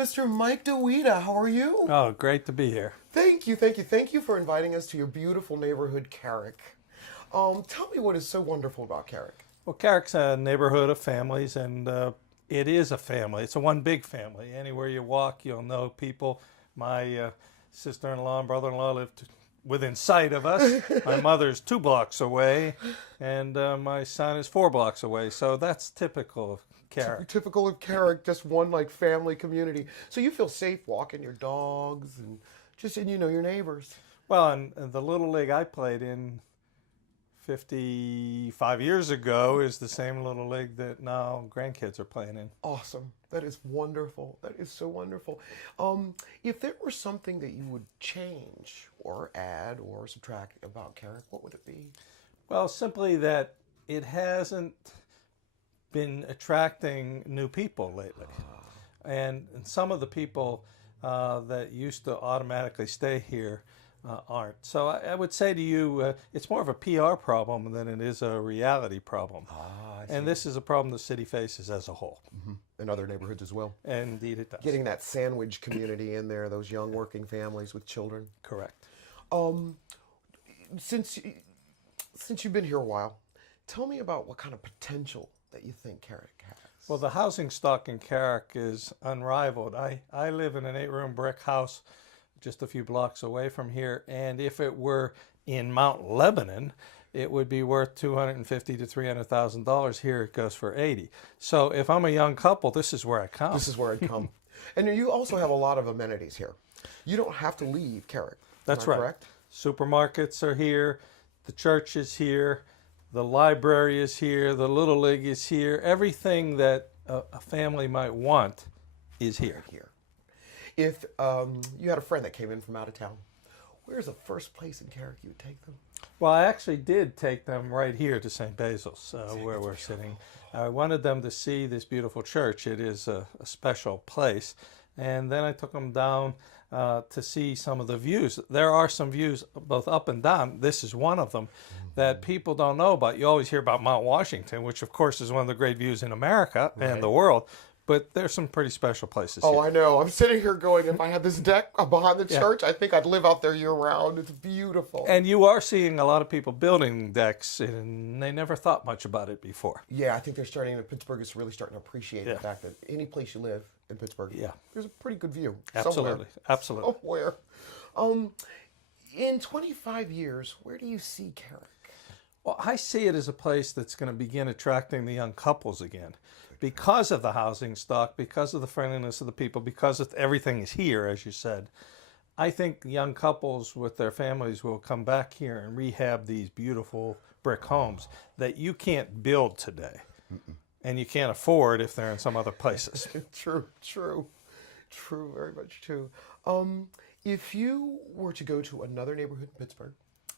Mr. Mike Dawida, how are you? Oh, great to be here. Thank you, thank you, thank you for inviting us to your beautiful neighborhood, Carrick. Tell me what is so wonderful about Carrick. Well, Carrick's a neighborhood of families, and it is a family. It's a one big family. Anywhere you walk, you'll know people. My sister-in-law and brother-in-law live within sight of us. My mother's 2 blocks away, and my son is 4 blocks away. So that's typical of Carrick. Typical of Carrick, just one like family community. So you feel safe walking your dogs and just in, your neighbors. Well, and the little league I played in 55 years ago is the same little league that now grandkids are playing in. Awesome. That is wonderful. That is so wonderful. If there were something that you would change or add or subtract about Carrick, what would it be? Well, simply that it hasn't been attracting new people lately. And some of the people that used to automatically stay here aren't. So I would say to you, it's more of a PR problem than it is a reality problem. And this is a problem the city faces as a whole. Mm-hmm. And other neighborhoods as well. Indeed it does. Getting that sandwich community in there, those young working families with children. Correct. Since you've been here a while, tell me about what kind of potential that you think Carrick has. Well, the housing stock in Carrick is unrivaled. I live in an 8-room brick house just a few blocks away from here, and if it were in Mount Lebanon, it would be worth $250,000 to $300,000. Here it goes for $80,000. So if I'm a young couple, this is where I come. This is where I'd come. And you also have a lot of amenities here. You don't have to leave Carrick. That's right. Correct? Supermarkets are here. The church is here. The library is here. The Little League is here. Everything that a family might want is here. If you had a friend that came in from out of town, where's the first place in Carrick you would take them? Well, I actually did take them right here to St. Basil's, where we're sitting. I wanted them to see this beautiful church. It is a special place. And then I took them down to see some of the views. There are some views both up and down. This is one of them that people don't know about. You always hear about Mount Washington, which of course is one of the great views in America and the world. But there's some pretty special places here. I know. I'm sitting here going, if I had this deck behind the church, I think I'd live out there year-round. It's beautiful. And you are seeing a lot of people building decks, and they never thought much about it before. Yeah, I think Pittsburgh is really starting to appreciate the fact that any place you live in Pittsburgh, there's a pretty good view. Absolutely. Absolutely. Somewhere. In 25 years, where do you see Carrick? Well, I see it as a place that's going to begin attracting the young couples again. Because of the housing stock, because of the friendliness of the people, because everything is here, as you said. I think young couples with their families will come back here and rehab these beautiful brick homes that you can't build today. And you can't afford if they're in some other places. True, very much true. If you were to go to another neighborhood in Pittsburgh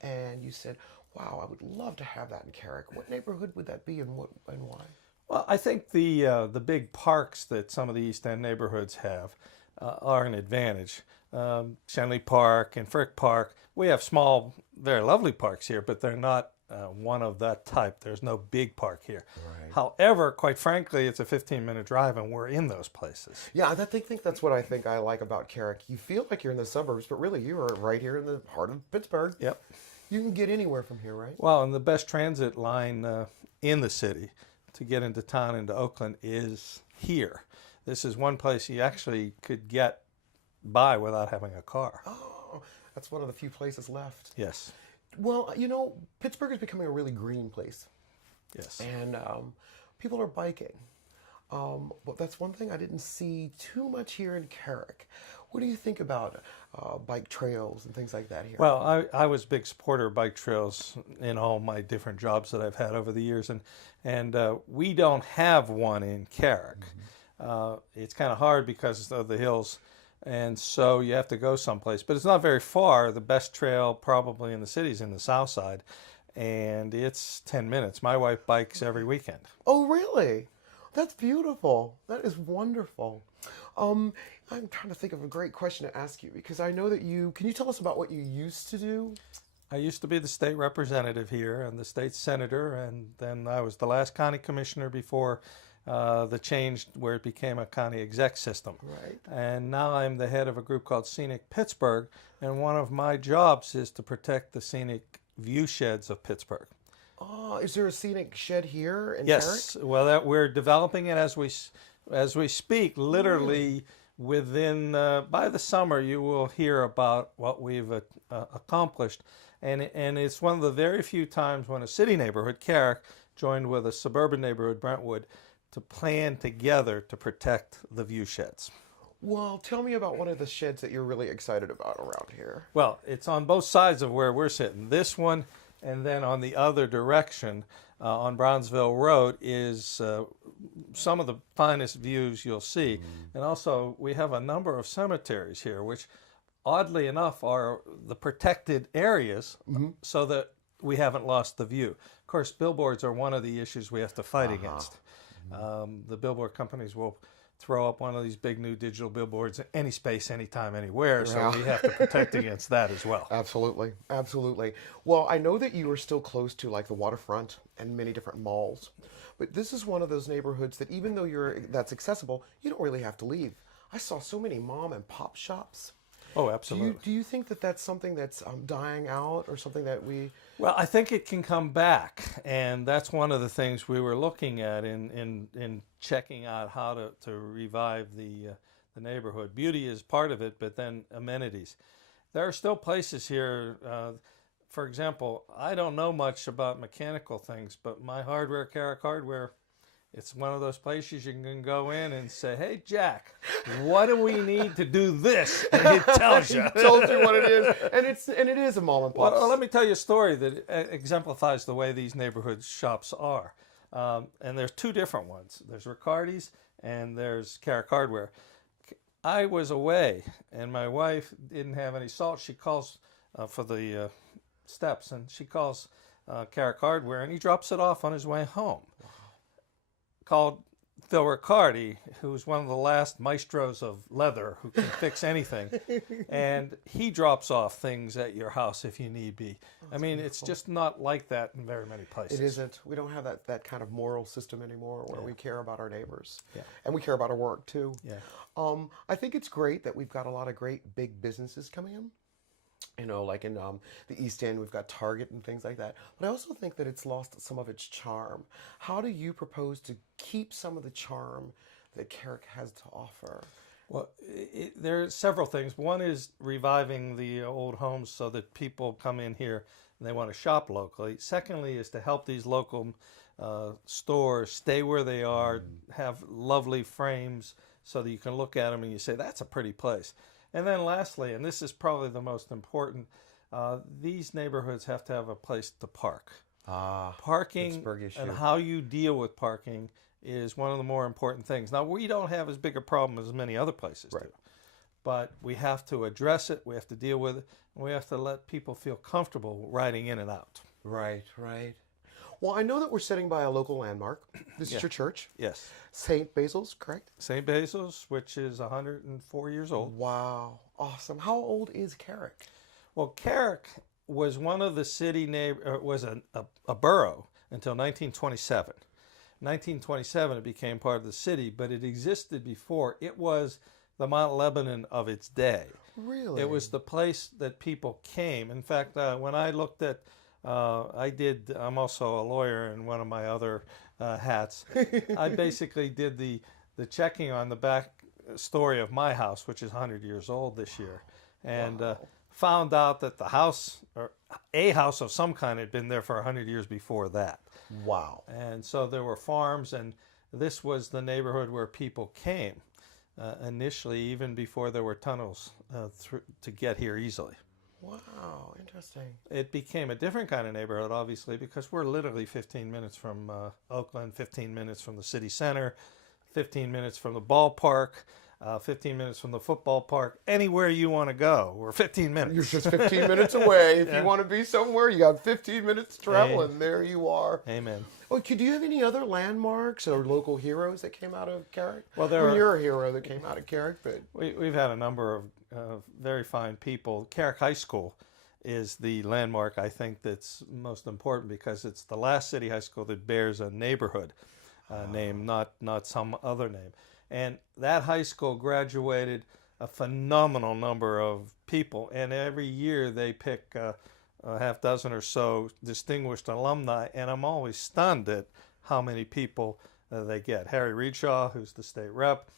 and you said, wow, I would love to have that in Carrick, what neighborhood would that be and why? Well, I think the big parks that some of the East End neighborhoods have are an advantage. Shenley Park and Frick Park, we have small, very lovely parks here, but they're not one of that type. There's no big park here. Right. However, quite frankly, it's a 15-minute drive, and we're in those places. Yeah, I think that's what I like about Carrick. You feel like you're in the suburbs, but really you are right here in the heart of Pittsburgh. Yep. You can get anywhere from here, right? Well, and the best transit line in the city to get into town, into Oakland, is here. This is one place you actually could get by without having a car. Oh, that's one of the few places left. Yes. Well, Pittsburgh is becoming a really green place. Yes. And people are biking. But that's one thing I didn't see too much here in Carrick. What do you think about bike trails and things like that here? Well, I was a big supporter of bike trails in all my different jobs that I've had over the years, and we don't have one in Carrick. It's kind of hard because of the hills, and so you have to go someplace. But it's not very far. The best trail probably in the city is in the south side, and it's 10 minutes. My wife bikes every weekend. Oh, really? That's beautiful. That is wonderful. I'm trying to think of a great question to ask you, because I know that can you tell us about what you used to do? I used to be the state representative here and the state senator, and then I was the last county commissioner before the change where it became a county exec system. Right. And now I'm the head of a group called Scenic Pittsburgh, and one of my jobs is to protect the scenic view sheds of Pittsburgh. Oh, is there a scenic shed here in Yes, Carrick? well, we're developing it as we speak. Literally, within by the summer, you will hear about what we've accomplished, and it's one of the very few times when a city neighborhood, Carrick, joined with a suburban neighborhood, Brentwood, to plan together to protect the view sheds. Well, tell me about one of the sheds that you're really excited about around here. Well, it's on both sides of where we're sitting. This one, and then on the other direction, on Brownsville Road, is some of the finest views you'll see. And also, we have a number of cemeteries here, which, oddly enough, are the protected areas so that we haven't lost the view. Of course, billboards are one of the issues we have to fight against. The billboard companies will throw up one of these big new digital billboards any space, anytime, anywhere. So we have to protect against that as well. Absolutely, absolutely. Well, I know that you are still close to like the waterfront and many different malls, but this is one of those neighborhoods that even though that's accessible, you don't really have to leave. I saw so many mom and pop shops. Oh, absolutely. Do you think that that's something that's dying out, or something that we... Well, I think it can come back, and that's one of the things we were looking at in checking out how to revive the neighborhood. Beauty is part of it, but then amenities. There are still places here. For example, I don't know much about mechanical things, but my hardware, Carrick Hardware, it's one of those places you can go in and say, "Hey, Jack, what do we need to do this?" And it tells you. It tells you what it is, and it is a mom and pop. Well, let me tell you a story that exemplifies the way these neighborhood shops are. And there's two different ones. There's Riccardi's and there's Carrick Hardware. I was away, and my wife didn't have any salt. She calls for the steps, and she calls Carrick Hardware, and he drops it off on his way home. Called Phil Riccardi, who's one of the last maestros of leather who can fix anything, and he drops off things at your house if you need be. I mean, it's just not like that in very many places. It isn't. We don't have that kind of moral system anymore where we care about our neighbors, and we care about our work too. Yeah. I think it's great that we've got a lot of great big businesses coming in. You know, like in the East End, we've got Target and things like that. But I also think that it's lost some of its charm. How do you propose to keep some of the charm that Carrick has to offer? Well, there are several things. One is reviving the old homes so that people come in here and they want to shop locally. Secondly is to help these local stores stay where they are, have lovely frames so that you can look at them and you say, "That's a pretty place." And then lastly, and this is probably the most important, these neighborhoods have to have a place to park. Parking Pittsburgh issue. and how you deal with parking is one of the more important things. Now, we don't have as big a problem as many other places do, but we have to address it, we have to deal with it, and we have to let people feel comfortable riding in and out. Right, right. Well, I know that we're sitting by a local landmark. This is your church. Yes. St. Basil's, correct? St. Basil's, which is 104 years old. Wow, awesome. How old is Carrick? Well, Carrick was one of the city was a borough until 1927. 1927, it became part of the city, but it existed before. It was the Mount Lebanon of its day. Really? It was the place that people came. In fact, when I looked at I'm also a lawyer in one of my other hats. I basically did the checking on the back story of my house, which is 100 years old this year, and found out that the house, or a house of some kind, had been there for 100 years before that. Wow. And so there were farms, and this was the neighborhood where people came initially, even before there were tunnels to get here easily. Wow, interesting. It became a different kind of neighborhood, obviously, because we're literally 15 minutes from Oakland, 15 minutes from the city center, 15 minutes from the ballpark, 15 minutes from the football park. Anywhere you want to go, we're 15 minutes. You're just 15 minutes away. If you want to be somewhere, you got 15 minutes to travel, and there you are. Amen. Oh, do you have any other landmarks or local heroes that came out of Carrick? Well, you're a hero that came out of Carrick, but we've had a number of very fine people. Carrick High School is the landmark, I think, that's most important because it's the last city high school that bears a neighborhood. name, not some other name. And that high school graduated a phenomenal number of people, and every year they pick a half dozen or so distinguished alumni, and I'm always stunned at how many people they get. Harry Reedshaw, who's the state rep,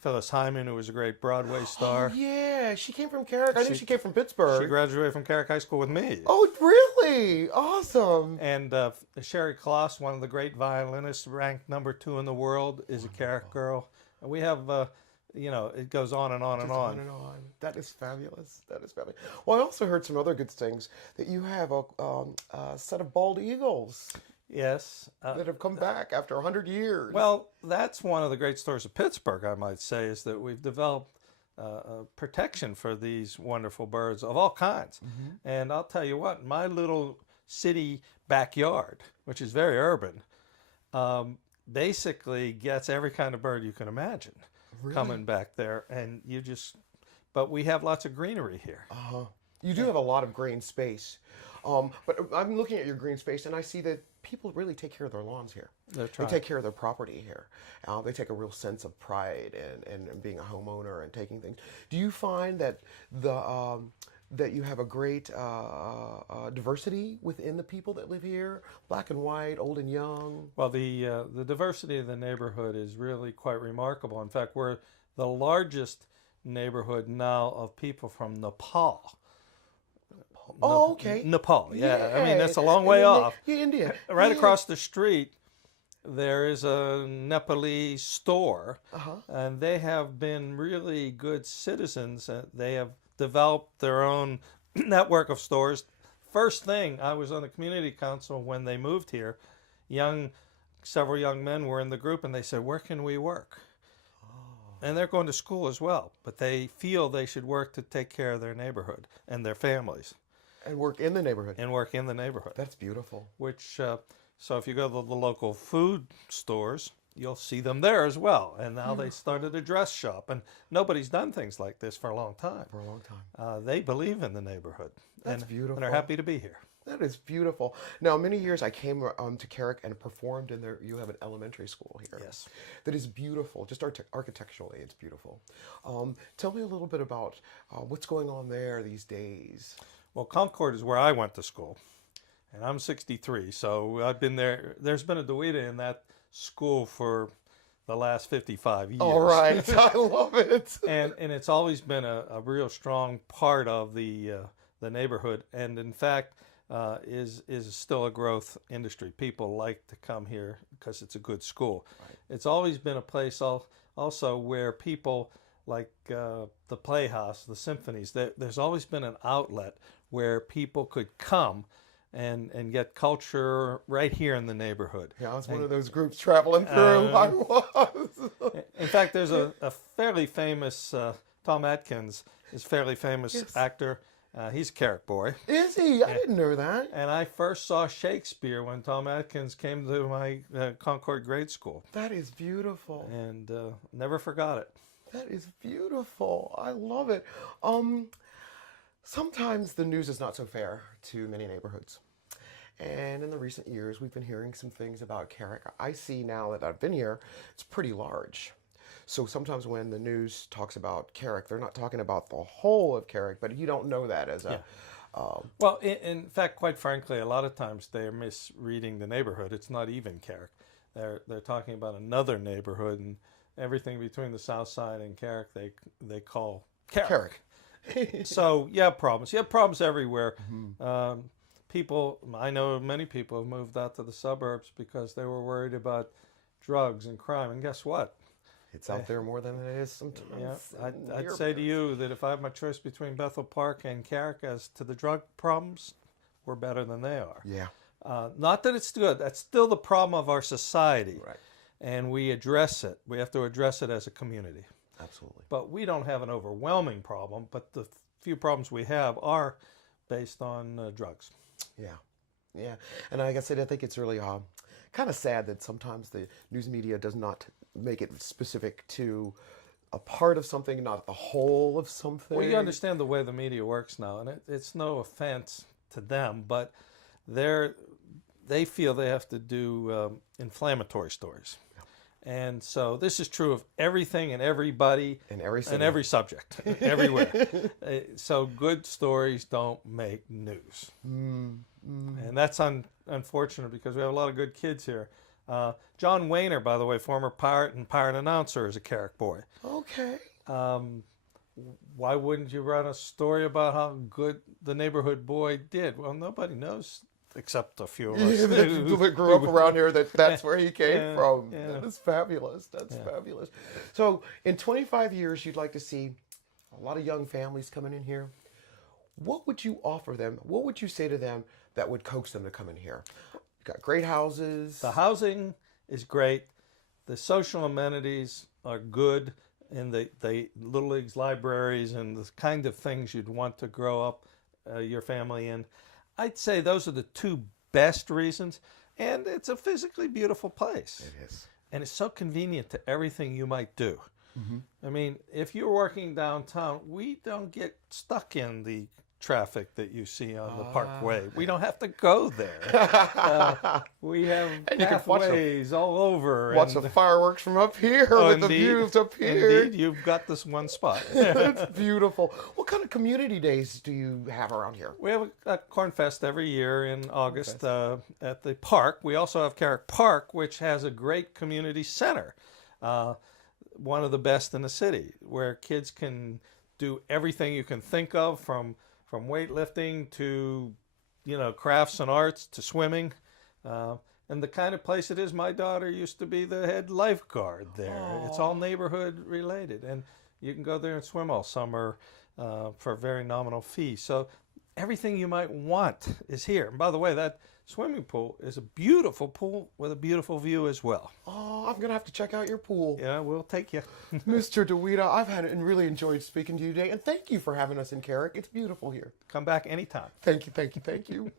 Phyllis Hyman, who was a great Broadway star. Oh, yeah, she came from Carrick. I knew she came from Pittsburgh. She graduated from Carrick High School with me. Oh, really? Awesome. And Sherry Kloss, one of the great violinists, ranked #2 in the world, is a Carrick girl. And we have, it goes on and on and on. On and on. That is fabulous. That is fabulous. Well, I also heard some other good things, that you have a set of bald eagles. Yes. That have come back after 100 years. Well, that's one of the great stories of Pittsburgh, I might say, is that we've developed protection for these wonderful birds of all kinds. And I'll tell you what, my little city backyard, which is very urban, basically gets every kind of bird you can imagine coming back there. And but we have lots of greenery here. You do have a lot of green space. But I'm looking at your green space, and I see that people really take care of their lawns here. They take care of their property here. They take a real sense of pride in being a homeowner and taking things. Do you find that that you have a great diversity within the people that live here, black and white, old and young? Well, the diversity of the neighborhood is really quite remarkable. In fact, we're the largest neighborhood now of people from Nepal. Oh, okay. Nepal, yeah. I mean, that's a long way off. Yeah, India. Right across the street, there is a Nepalese store, and they have been really good citizens. They have developed their own network of stores. First thing, I was on the community council when they moved here. Several young men were in the group, and they said, "Where can we work?" And they're going to school as well, but they feel they should work to take care of their neighborhood and their families. And work in the neighborhood. That's beautiful. So if you go to the local food stores, you'll see them there as well. And now they started a dress shop, and nobody's done things like this for a long time. They believe in the neighborhood. That's beautiful. And they're happy to be here. That is beautiful. Now, many years I came to Carrick and performed in there. You have an elementary school here. Yes. That is beautiful. Just architecturally, it's beautiful. Tell me a little bit about what's going on there these days. Well, Concord is where I went to school, and I'm 63, so I've been there. There's been a Dawida in that school for the last 55 years. All right. I love it. And it's always been a real strong part of the neighborhood, and in fact, is still a growth industry. People like to come here because it's a good school. Right. It's always been a place also where people like the Playhouse, the symphonies, there's always been an outlet where people could come and get culture right here in the neighborhood. Yeah, I was one of those groups traveling through. I was. In fact, there's a fairly famous, Tom Atkins is a fairly famous actor. He's a Carrick boy. Is he? I didn't know that. And I first saw Shakespeare when Tom Atkins came to my Concord grade school. That is beautiful. And never forgot it. That is beautiful. I love it. Sometimes the news is not so fair to many neighborhoods. And in the recent years, we've been hearing some things about Carrick. I see now that I've been here, it's pretty large. So sometimes when the news talks about Carrick, they're not talking about the whole of Carrick, but you don't know that as a... Well, in fact, quite frankly, a lot of times they're misreading the neighborhood. It's not even Carrick. They're talking about another neighborhood, and everything between the South Side and Carrick they call Carrick. So you have problems. You have problems everywhere. I know many people have moved out to the suburbs because they were worried about drugs and crime. And guess what? It's out there more than it is sometimes. Yeah, I'd say to you that if I have my choice between Bethel Park and Carrick as to the drug problems, we're better than they are. Yeah. Not that it's good. That's still the problem of our society. Right. And we address it. We have to address it as a community. Absolutely. But we don't have an overwhelming problem, but the few problems we have are based on drugs. Yeah. Yeah. And like I said, I think it's really kind of sad that sometimes the news media does not make it specific to a part of something, not the whole of something. Well, you understand the way the media works now, and it's no offense to them, but they feel they have to do inflammatory stories. And so this is true of everything and everybody In every city. and every subject, everywhere. So good stories don't make news. And that's unfortunate because we have a lot of good kids here. John Wayner, by the way, former pirate and pirate announcer, is a Carrick boy. Okay. Why wouldn't you write a story about how good the neighborhood boy did? Well, nobody knows except a few of us. People that grew up around here, that's where he came from. Yeah. That's fabulous. That's fabulous. So in 25 years, you'd like to see a lot of young families coming in here. What would you offer them? What would you say to them that would coax them to come in here? You've got great houses. The housing is great. The social amenities are good in the Little League's libraries and the kind of things you'd want to grow up your family in. I'd say those are the two best reasons. And it's a physically beautiful place. It is. And it's so convenient to everything you might do. I mean, if you're working downtown, we don't get stuck in the traffic that you see on the Parkway. We don't have to go there. We have And you can watch pathways all over. Watch the fireworks from up here with the views up here. Indeed, you've got this one spot. It's beautiful. What kind of community days do you have around here? We have a Corn Fest every year in August at the park. We also have Carrick Park, which has a great community center, one of the best in the city, where kids can do everything you can think of, from weightlifting to, crafts and arts to swimming. And the kind of place it is, my daughter used to be the head lifeguard there. It's all neighborhood related. And you can go there and swim all summer for a very nominal fee. So everything you might want is here. And by the way, that swimming pool is a beautiful pool with a beautiful view as well. Oh, I'm going to have to check out your pool. Yeah, we'll take you. Mr. Dawida, I've had and really enjoyed speaking to you today. And thank you for having us in Carrick. It's beautiful here. Come back anytime. Thank you, thank you, thank you.